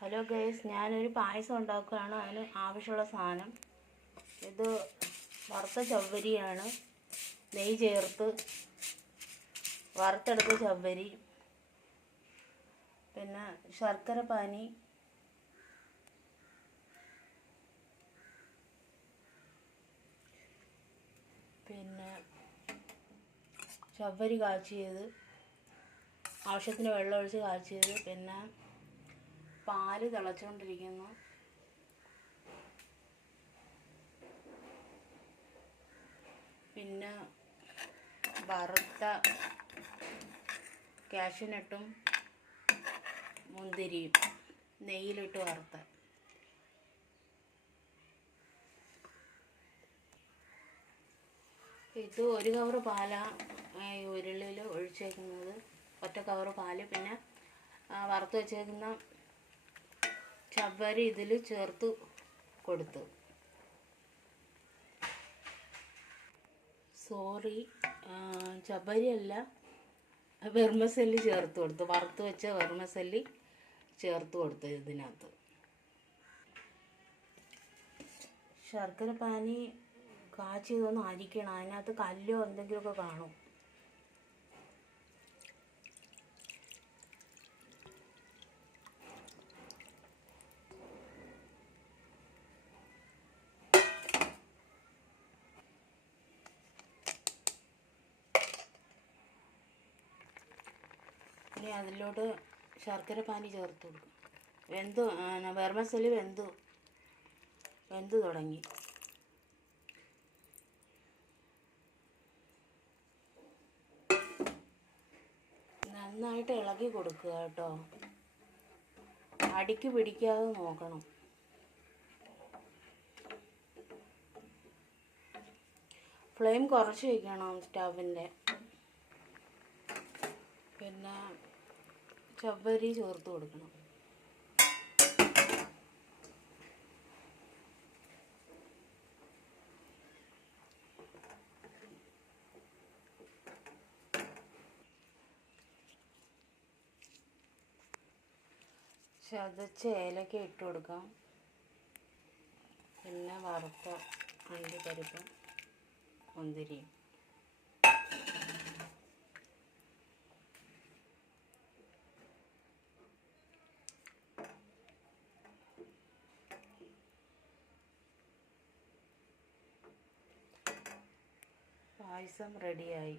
Hello guys, ഞാനൊരു പായസം ഉണ്ടാക്കുകയാണ്. അതിന് ആവശ്യമുള്ള സാധനം ഇത് വറുത്ത ചവ്വരിയാണ്. നെയ്യ് ചേർത്ത് വറുത്തെടുത്ത ചവ്വരി, പിന്നെ ശർക്കര പാനി, പിന്നെ ചവ്വരി കാച്ചിയത്, ആവശ്യത്തിന് വെള്ളമൊഴിച്ച് കാച്ചിയത്, പിന്നെ പാല് തിളച്ചുകൊണ്ടിരിക്കുന്നു, പിന്നെ വറുത്ത കാഷ്യൂനട്ടും മുന്തിരിയും നെയ്യിലിട്ട് വറുത്ത. ഇത് ഒരു കവറ് പാലാണ് ഉരുളിയിൽ ഒഴിച്ചേക്കുന്നത്. ഒറ്റ കവറ് പാല്. പിന്നെ വറുത്ത് വെച്ചേക്കുന്ന ചവ്വരി ഇതിൽ ചേർത്ത് കൊടുത്തു. ചവ്വരി അല്ല, വെർമസല്ലി ചേർത്ത് കൊടുത്തു. വറുത്ത് വെച്ച വെർമസല്ലി ചേർത്ത് കൊടുത്തു. ഇതിനകത്ത് ശർക്കര പാനി കാച്ചിയതൊന്ന് അരിക്കണം. അതിനകത്ത് കല്ലോ എന്തെങ്കിലുമൊക്കെ കാണും. ഇനി അതിലോട്ട് ശർക്കര പാനി ചേർത്ത് കൊടുക്കും. വെർമസല്ലി വെന്ത് തുടങ്ങി. നന്നായിട്ട് ഇളക്കി കൊടുക്കുക കേട്ടോ. അടിക്ക് പിടിക്കാതെ നോക്കണം. ഫ്ലെയിം കുറച്ച് വയ്ക്കണം സ്റ്റവിൻ്റെ. പിന്നെ ചവ്വരി ചേർത്ത് കൊടുക്കണം. ചതച്ച ഏലക്ക ഇട്ട് കൊടുക്കാം. പിന്നെ വറുത്ത അണ്ടിപ്പരിപ്പും മുന്തിരിയും. പായസം റെഡിയായി.